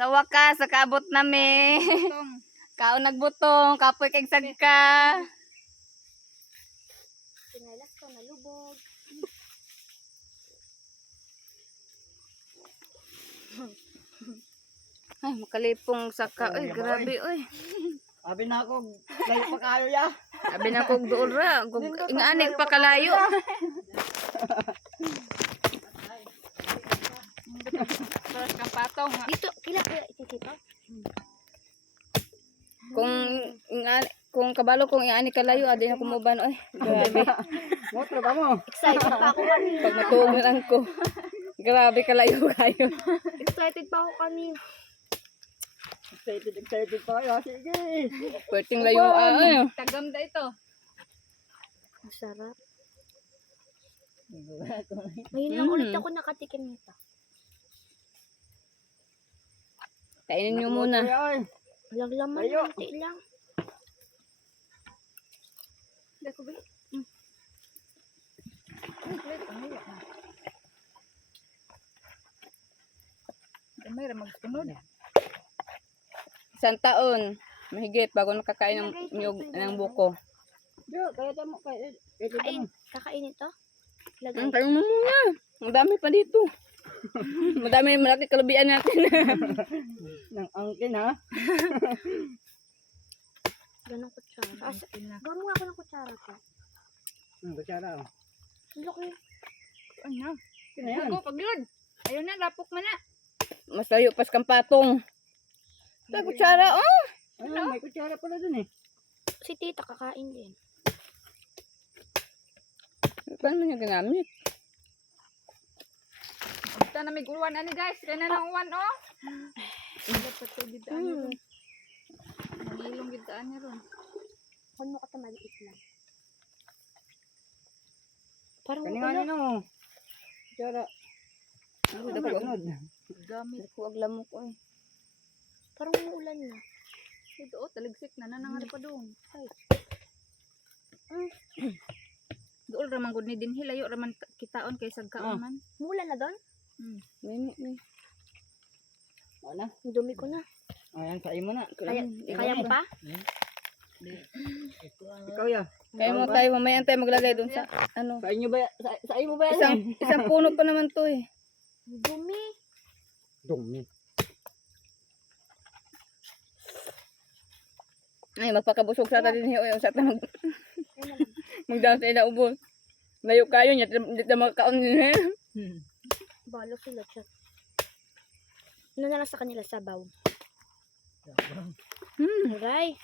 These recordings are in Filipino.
Sa wakas, nakaabot nami. Kaon nagbutong, kapoy kay sagka. Pinalas ko, nalubog. Ay, makalipong saka. Ay, grabe, oy. Abi na ako, layo pa kayo ya. Sabi na kog dool ra, kog ingani pa kalayo. Terus kang patong. Dito, kila kaya ititito? Kung kabalo kung ingani kalayo, adi na kumuban, oy. Grabe. Motro ka mo. Excited pa ako kanina. Pag matuunan ko. Grabe kalayo kayo. Excited pa ako kanina. Excited pa kayo. Sige. Pwedeng layo. Ay, tagamda ito. Ang sarap. Ngayon lang ulit ako nakatikim nito. Kainin nyo muna. Walang laman, Layo. konti lang. Dako ba? May ramag sunod. Isang taon, mahigit bago nakakain ng nyug ng buko. Yo, kaya tamo kaya. Kakain ito? Lagay. Ang tayo mo muna. Ang dami pa dito. Madami malaki kalabian natin. Nang angkin ha. Ganong kutsara. Gawin nga ako ng kutsara ko. Kutsara oh. Laki. Ano? Kina yan. Ako paglod. Ayun na, lapok man na. Mas layo pas kang patong. Sa kutsara, oh. May kutsara pala dun eh. Si tita kakain din. Paano niya ginamit? Basta na may guluan ani guys. Kaya na lang uwan, oh. Dapat ito gidaan niya ron. Nangilong gidaan niya ron. Kung mo ka ito maliit lang. Parang Kani nga ulo. nino. Kutsara. Ako Ano dako unod? gamit ko aglamok ko eh. Parang umuulan na. Ito oh, taligsik na nanangar pa doon. Ay. Dool raman gud ni dinhi layo raman kitaon kay sagkaon man. Umuulan na doon? Ni. Ano? Ang dumi ko na. Ayan, kain mo na. Kaya mo pa? Ikaw ya. Kaya mo tayo mamaya tayo maglagay doon sa ano. Kain nyo ba? Sain mo ba yan? Isang puno pa naman to eh. Ang dumi. Dumi. Ay magpakabusog sa ta dinhi oy sa ta magdaw sa ila ubos. Layo kayo nya dito magkaon dinhi. Balo sila chat. Ano na lang sa kanila sabaw? Aray.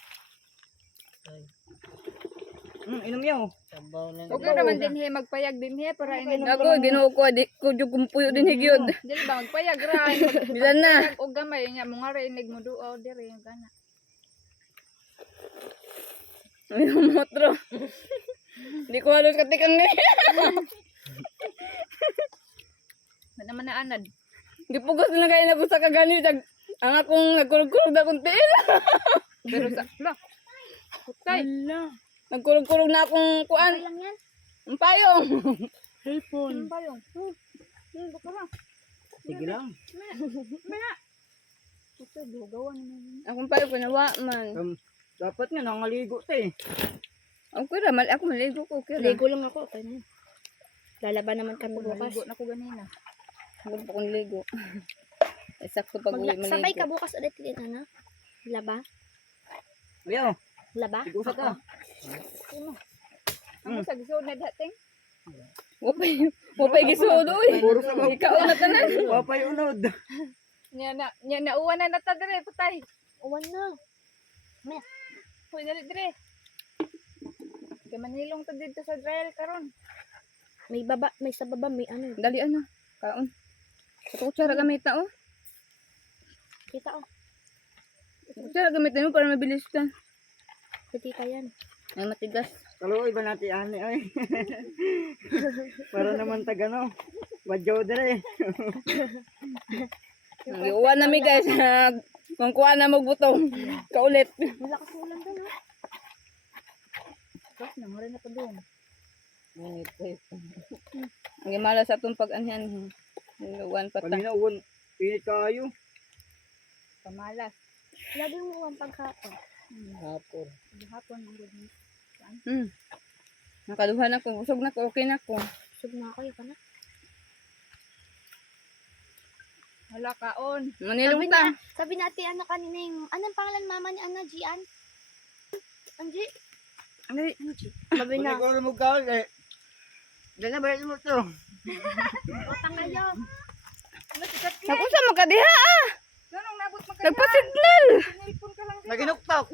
Inom yaw. Sabaw na. Okay naman dinhi magpayag dinhi para ini. Ako Ginoo ko di ko jud kumpuyo dinhi gyud. Dili ba magpayag ra. Bisan na. Og gamay nya mo nga rinig mo duaw diri gana. Ay motro. Di ko halos katikang ni. Naman na anad. Gipugos na kayo na sa kagani ang akong nagkulog-kulog na kong tiil. Pero sa Putay. Nagkulog-kulog na akong kuan. Lang yan. Ang payong. Cellphone. Ang payong. Bakara. Sige lang. Maya. Ito bugawan mo. Akong payong panawa man. Dapat nga nangaligo ta eh. Okay ra mal ako maligo ko okay ra. Ligo lang ako. Okay na. Lalaban naman kami bukas. Maligo na ko ganina. Huwag pa kong ligo. Sakto pag uwi maligo. Sabay ka bukas ulit din, ano? Laba? Ayaw. Laba? Tigusa ka. Ano sa gisod na dating? Wapay gisod oy. Puro sa mga. Ikaw na tanan. Wapay unod. Nya na uwan na nata dire patay. Uwan na. Maya. Hoy dali dire. Kay manilong ta dito sa Israel karon. May sa baba, may ano. Dali ano? Kaon. Ito kutsara gamit na oh. Kita oh. Kutsara gamit na mo para mabilis ka. Hindi ka yan. Ay matigas. Kaluoy ba natin ani ay. Para naman tagano. Wadyaw dire. Iuwan na mi guys. Mangkuha na magbutong. Kaulit. Malakas ng ulan doon, oh. Tapos na, mara na pa doon. Ang gimala sa itong pag-anyan. Uwan pa ta. Kanina uwan. Pinit kayo. Pamalas. Lagi mo ang paghapon. Hapon. Hapon ang good mo. Nakaduhan ako. Busog na ko. Okay na ko. Sug na ako yun ka na. Hala kaon. Manilong ta. Sabi natin ano kanina yung, anong pangalan mama ni Ana, Gian? Anji? Sabi na, Kung ano mo kaon eh. Dala ba mo to? utang kayo. Naku sa magkadiha ah. Nagpa-signal. Naginuktok.